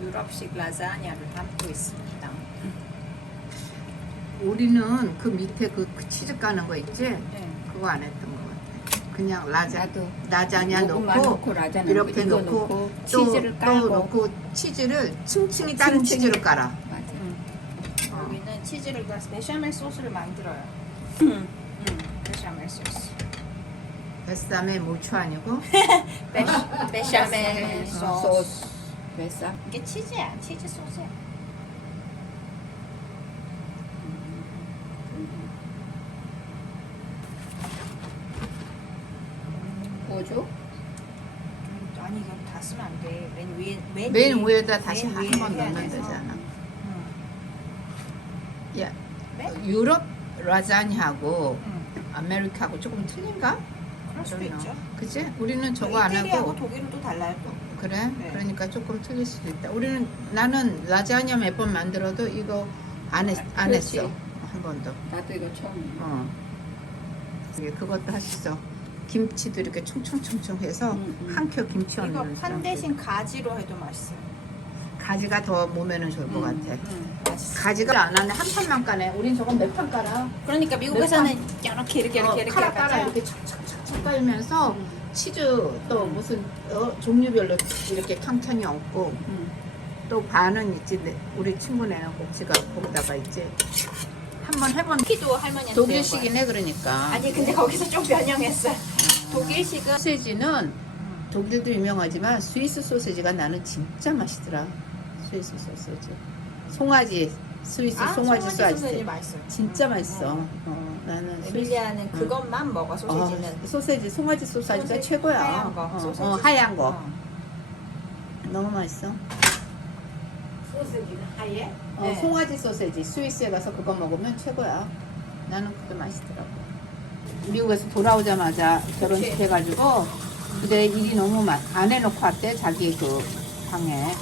유럽식 라자냐를 담고 있습니다. 우리는 그 밑에 그, 그 치즈 까는 거 있지? 네. 그거 안 했던 것 같아. 그냥 라자, 나도 라자냐 요것만 넣고 넣고 라자냐 이렇게 이거 넣고 넣고 또, 치즈를 또 깔고 넣고 치즈를 층층이 다른 층층이. 치즈를 깔아. 맞아. 어. 여기는 치즈를 넣어서 베샤멜 소스를 만들어요. 음. 음, 베샤멜 소스. 베쌈에 모초 아니고 베샤, 베샤멜 어, 소스. 됐어? 이게 치즈야, 치즈 소스야. 음, 아니 이거 다 쓰면 안 돼. 맨 위에 맨, 맨 위에, 위에다 다시 맨한번 넣으면 돼서. 되잖아. 음, 야, 맨? 유럽 라자냐하고 음, 아메리카하고 조금 틀린가? 수도 그러나. 있죠. 그치? 우리는 저거 안 이태리하고 하고 독일은 또 달라요 또. 그래? 네. 그러니까 조금 틀릴 수도 있다. 우리는 나는 라자냐 몇 번 만들어도 이거 안, 했, 안 그렇지. 했어 한 번도. 나도 이거 처음. 어. 이게 그것도 하셨어. 김치도 이렇게 총총총총 해서 음, 음. 한 켜 김치 이거 얹는 판. 대신 가지로 해도 맛있어요. 가지가 더 몸에는 좋을 것 음, 같아. 음, 맛있어. 가지가 안 하네 한 판만 까네. 우린 저건 몇판 깔아. 그러니까 미국에서는 이렇게 이렇게 어, 이렇게 이렇게 칼 깔아 이렇게 착착착 음. 치즈 또 무슨 어, 종류별로 이렇게 얹고 음. 또 반은 있지 내- 우리 친구네는 꼭지가 거기다가 있지 한번 해본 키도 할머니한테 독일식이네 그러니까 아니 근데 거기서 좀 변형했어. 독일식은 소세지는 독일도 유명하지만 스위스 소세지가 나는 진짜 맛있더라 스위스 소세지 송아지 스위스 아, 송아지 소세지 소세지 맛있어요. 진짜 음, 맛있어 음. 어, 나는 에밀리아는 그것만 먹어 소세지는. 어, 소세지 송아지 소세지가 소세지, 최고야 하얀 거, 어, 소세지. 어, 하얀 거 어. 너무 맛있어 소세지는 하얘? 어, 네. 송아지 소세지 스위스에 가서 그거 먹으면 최고야. 나는 그게 맛있더라고. 미국에서 돌아오자마자 결혼식. 해가지고 근데 일이 너무 많, 안 해놓고 왔대 자기 그 방에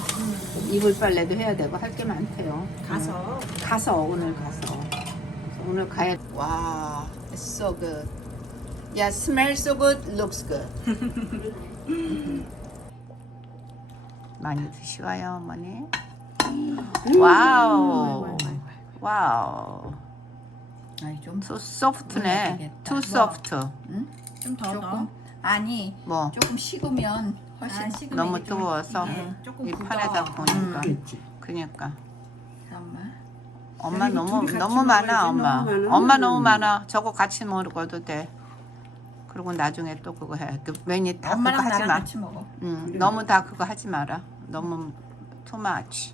이불 빨래도 해야 되고 할 게 많대요. 가서 응. 가서 오늘 가서 그래서 오늘 가야. 와, it's so good. Yeah, smells so good, looks good. 많이 드시와요, 어머니. 와우. 와우. 아니 좀 So soft네. 되겠다. Too 뭐? soft. 좀더 조금 아니 뭐 조금 식으면 훨씬 아, 식으면 너무 이게 좀 뜨거워서 이게 조금 이. 판에다 보니까. 음. 그니까. 잠깐만. 엄마 여기 너무 둘이 같이 너무 많아 먹어야지, 엄마. 너무 많아. 엄마 너무 많아. 저거 같이 먹어도 돼. 그리고 나중에 또 그거 해. 그 괜히 다 그거 엄마랑 하지 나랑 마. 같이 먹어. 응, 너무 다 그거 하지 마라. 너무 too much.